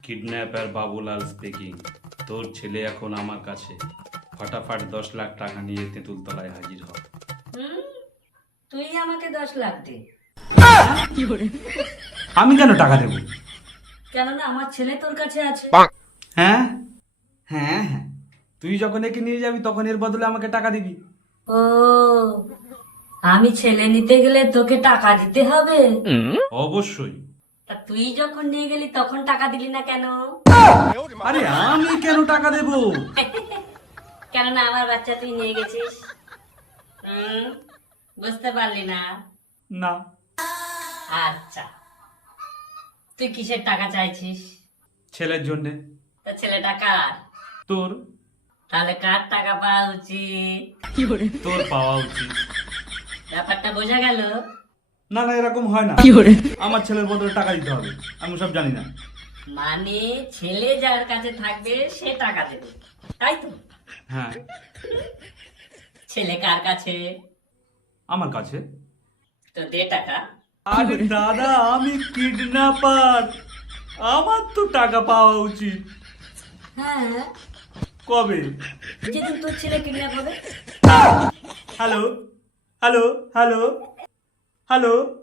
Kidnapper Babulal speaking তোর ছেলে এখন আমার কাছে। ফটাফট দশ লাখ টাকা নিয়ে তেঁতুলতলায় হাজির হ। হুম? তুই আমাকে দশ লাখ দে। আমি কেন টাকা দেবো? কেননা আমার ছেলে তোর কাছে আছে। হ্যাঁ? হ্যাঁ হ্যাঁ। তুই যখন একে নিয়ে যাবি তখন এর বদলে আমাকে টাকা দিবি। ও আমি ছেলে নিতে গেলে তোকে টাকা দিতে হবে? অবশ্যই। তা তুই যখন নিয়ে গেলি তখন টাকা দিলি না কেন? আরে আমি কেন টাকা দেবো? কেননা আমার বাচ্চা তুই নিয়ে গেছিস। হুম? বুঝতে পারলি না? না। আচ্ছা। তুই কিসের টাকা চাইছিস? ছেলের জন্য। তা ছেলেটা কার? তোর। তাহলে কার টাকা পাওয়া উচিত? তোর পাওয়া উচিত। ব্যাপারটা বোঝা গেল? না না এরকম হয় না। আমার ছেলের বদলে টাকা দিতে হবে আমি সব জানি না। মানে ছেলে যার কাছে থাকবে সে টাকা দেবে। তাই তো? হ্যাঁ। ছেলে কার কাছে? আমার কাছে। তো দে টাকা। আরে দাদা আমি কিডন্যাপার। আমার তো টাকা পাওয়া উচিত। হ্যাঁ। কবে? যেদিন তোর ছেলে কিডন্যাপ হবে। Hello hello hello. হ্যালো